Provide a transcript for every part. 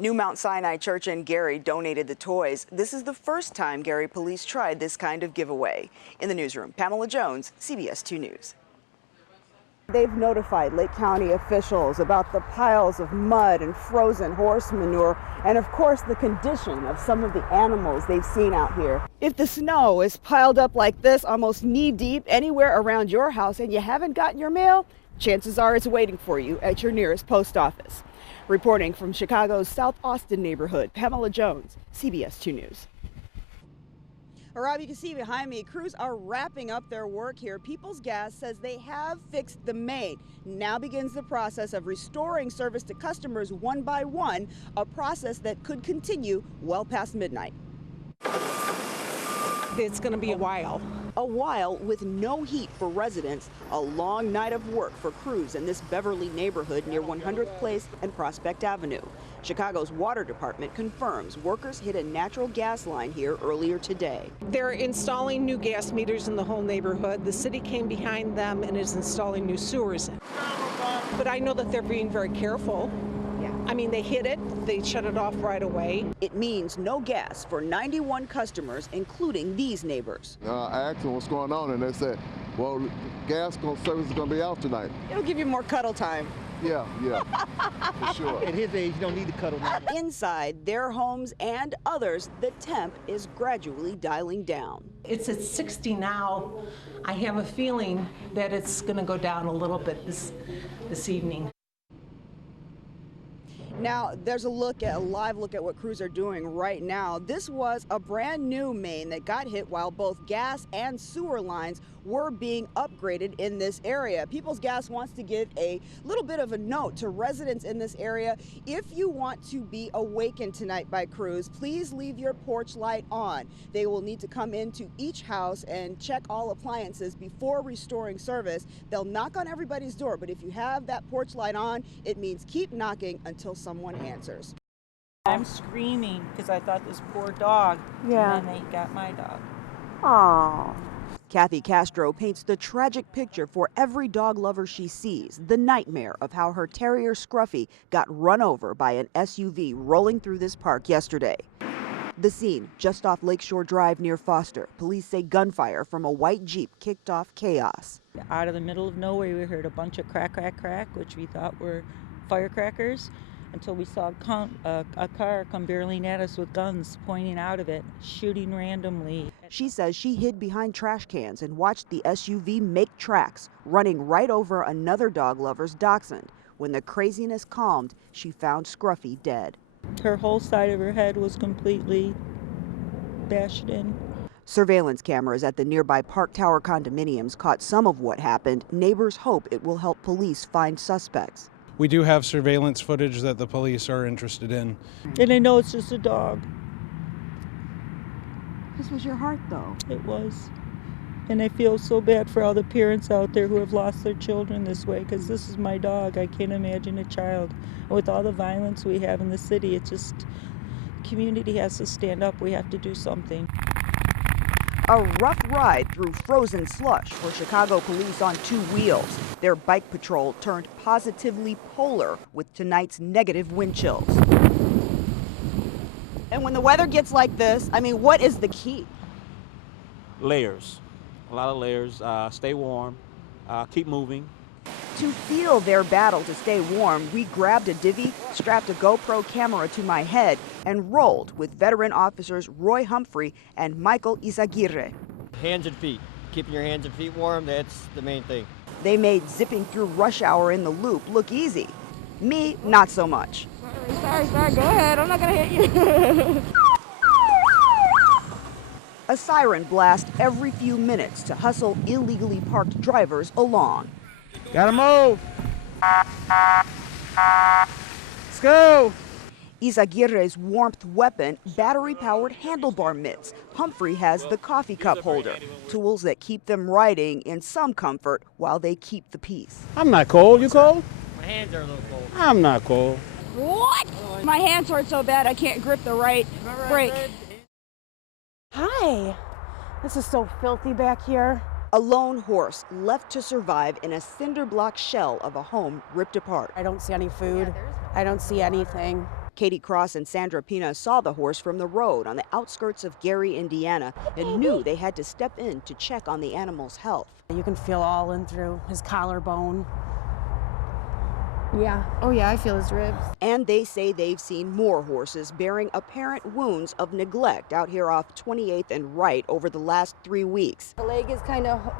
New Mount Sinai Church in Gary donated the toys. This is the first time Gary police tried this kind of giveaway. In the newsroom, Pam Jones, CBS 2 News. They've notified Lake County officials about the piles of mud and frozen horse manure and, of course, the condition of some of the animals they've seen out here. If the snow is piled up like this, almost knee-deep anywhere around your house, and you haven't gotten your mail, chances are it's waiting for you at your nearest post office. Reporting from Chicago's South Austin neighborhood, Pam Jones, CBS 2 News. Rob, you can see behind me, crews are wrapping up their work here. People's Gas says they have fixed the main. Now begins the process of restoring service to customers one by one, a process that could continue well past midnight. It's going to be a while. A while with no heat for residents, a long night of work for crews in this Beverly neighborhood near 100th Place and Prospect Avenue. Chicago's water department confirms workers hit a natural gas line here earlier today. They're installing new gas meters in the whole neighborhood. The city came behind them and is installing new sewers. But I know that they're being very careful. I mean, they hit it, they shut it off right away. It means no gas for 91 customers, including these neighbors. I asked them what's going on, and they said, well, gas service is going to be off tonight. It'll give you more cuddle time. Yeah, for sure. At his age, you don't need to cuddle now. Inside their homes and others, the temp is gradually dialing down. It's at 60 now. I have a feeling that it's going to go down a little bit this evening. Now, there's a live look at what crews are doing right now. This was a brand new main that got hit while both gas and sewer lines were being upgraded in this area. People's Gas wants to give a little bit of a note to residents in this area. If you want to be awakened tonight by crews, please leave your porch light on. They will need to come into each house and check all appliances before restoring service. They'll knock on everybody's door, but if you have that porch light on, it means keep knocking until someone answers. I'm screaming because I thought this poor dog, and then they got my dog. Aww. Kathy Castro paints the tragic picture for every dog lover she sees, the nightmare of how her terrier Scruffy got run over by an SUV rolling through this park yesterday. The scene just off Lakeshore Drive near Foster. Police say gunfire from a white Jeep kicked off chaos. Out of the middle of nowhere, we heard a bunch of crack, crack, crack, which we thought were firecrackers, until we saw a car come barreling at us with guns pointing out of it, shooting randomly. She says she hid behind trash cans and watched the SUV make tracks, running right over another dog lover's dachshund. When the craziness calmed, she found Scruffy dead. Her whole side of her head was completely bashed in. Surveillance cameras at the nearby Park Tower condominiums caught some of what happened. Neighbors hope it will help police find suspects. We do have surveillance footage that the police are interested in. And I know it's just a dog. This was your heart, though. It was. And I feel so bad for all the parents out there who have lost their children this way, because this is my dog. I can't imagine a child. And with all the violence we have in the city, it's just, community has to stand up. We have to do something. A rough ride through frozen slush for Chicago police on two wheels. Their bike patrol turned positively polar with tonight's negative wind chills. And when the weather gets like this, I mean, what is the key? Layers, a lot of layers. Stay warm, keep moving. To feel their battle to stay warm, we grabbed a divvy, strapped a GoPro camera to my head, and rolled with veteran officers Roy Humphrey and Michael Izaguirre. Hands and feet. Keeping your hands and feet warm, that's the main thing. They made zipping through rush hour in the loop look easy. Me, not so much. Sorry, go ahead. I'm not gonna hit you. A siren blast every few minutes to hustle illegally parked drivers along. Gotta move. Let's go. Izaguirre's warmth weapon, battery-powered handlebar mitts. Humphrey has the coffee cup holder, tools that keep them riding in some comfort while they keep the peace. I'm not cold. You cold? My hands are a little cold. I'm not cold. What? My hands hurt so bad I can't grip the right brake. Hi. This is so filthy back here. A lone horse left to survive in a cinder block shell of a home ripped apart. I don't see any food. I don't see anything. Katie Cross and Sandra Pina saw the horse from the road on the outskirts of Gary, Indiana, and knew they had to step in to check on the animal's health. You can feel all in through his collarbone. Yeah. Oh yeah, I feel his ribs. And they say they've seen more horses bearing apparent wounds of neglect out here off 28th and Wright over the last 3 weeks. The leg is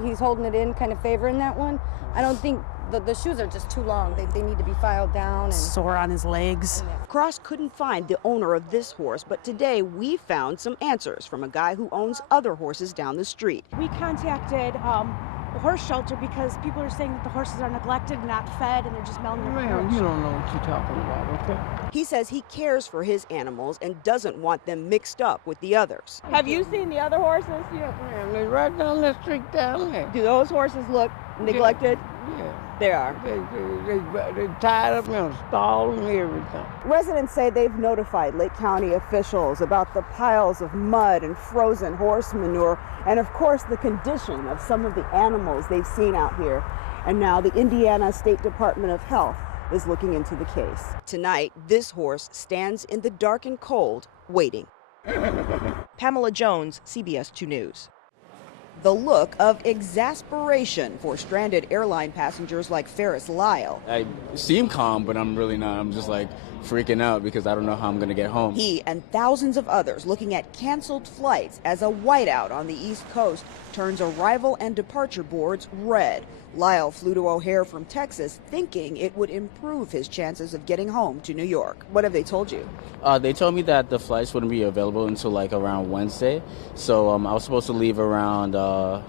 he's holding it in, kind of favoring that one. I don't think the shoes are just too long. They need to be filed down. And sore on his legs. Cross couldn't find the owner of this horse, but today we found some answers from a guy who owns other horses down the street. We contacted a horse shelter because people are saying that the horses are neglected, not fed, and they're just malnourished. Ma'am, you don't know what you're talking about, okay? He says he cares for his animals and doesn't want them mixed up with the others. have you seen the other horses? Yeah, ma'am, they're right down that street down there. Do those horses look neglected? Yeah. They are. They tied up in a stall and everything. Residents say they've notified Lake County officials about the piles of mud and frozen horse manure, and of course the condition of some of the animals they've seen out here. And now the Indiana State Department of Health is looking into the case. Tonight, this horse stands in the dark and cold, waiting. Pamela Jones, CBS 2 News. The look of exasperation for stranded airline passengers like Ferris Lyle. I seem calm, but I'm really not. I'm just like freaking out because I don't know how I'm going to get home. He and thousands of others looking at canceled flights as a whiteout on the East Coast turns arrival and departure boards red. Lyle flew to O'Hare from Texas thinking it would improve his chances of getting home to New York. What have they told you? They told me that the flights wouldn't be available until like around Wednesday. So I was supposed to leave around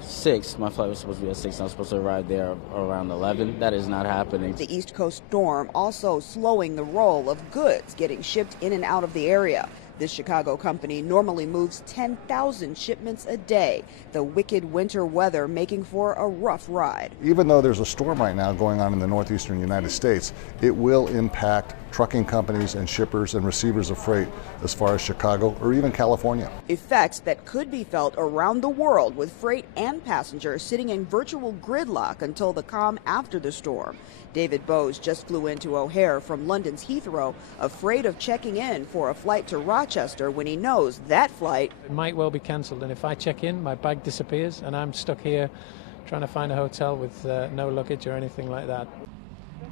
6. My flight was supposed to be at 6. And I was supposed to arrive there around 11. That is not happening. The East Coast storm also slowing the roll of goods getting shipped in and out of the area. This Chicago company normally moves 10,000 shipments a day. The wicked winter weather making for a rough ride. Even though there's a storm right now going on in the northeastern United States, it will impact trucking companies and shippers and receivers of freight as far as Chicago or even California. Effects that could be felt around the world with freight and passengers sitting in virtual gridlock until the calm after the storm. David Bowes just flew into O'Hare from London's Heathrow, afraid of checking in for a flight to Rochester when he knows that flight might well be cancelled, and if I check in, my bag disappears and I'm stuck here trying to find a hotel with no luggage or anything like that.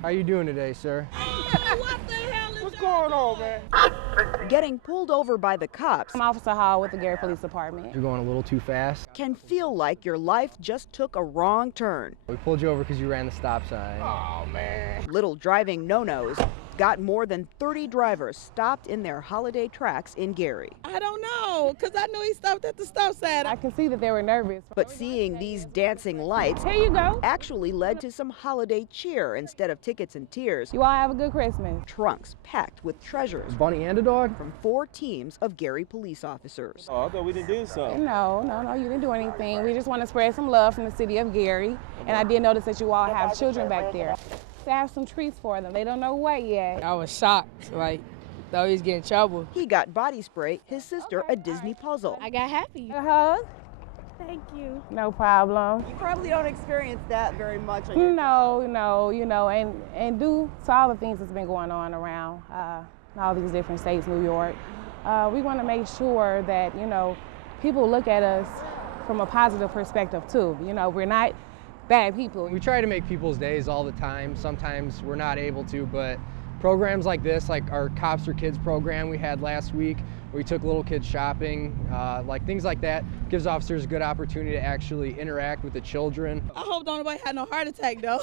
How you doing today, sir? What the hell is What's going on, man? Getting pulled over by the cops. I'm Officer Hall with the Gary Police Department. You're going a little too fast. Can feel like your life just took a wrong turn. We pulled you over because you ran the stop sign. Oh, man. Little driving no-nos got more than 30 drivers stopped in their holiday tracks in Gary. I don't know, because I knew he stopped at the stop sign. I can see that they were nervous. But seeing these dancing lights Here you go. actually led to some holiday cheer instead of tickets and tears. You all have a good Christmas. Trunks packed with treasures Bunny and a dog? from 4 teams of Gary police officers. Oh, I thought we didn't do something. No, you didn't do anything. We just want to spread some love from the city of Gary. And I did notice that you all have children back there. To have some treats for them. They don't know what yet. I was shocked, like, thought he was getting in trouble. He got body spray, his sister a Disney puzzle. I got happy. A hug? Thank you. No problem. You probably don't experience that very much. No, and due to all the things that's been going on around all these different states, New York, we want to make sure that, people look at us from a positive perspective too. We're not bad people. We try to make people's days all the time. Sometimes we're not able to, but programs like this, like our Cops for Kids program we had last week, we took little kids shopping, like things like that, gives officers a good opportunity to actually interact with the children. I hope nobody had no heart attack though.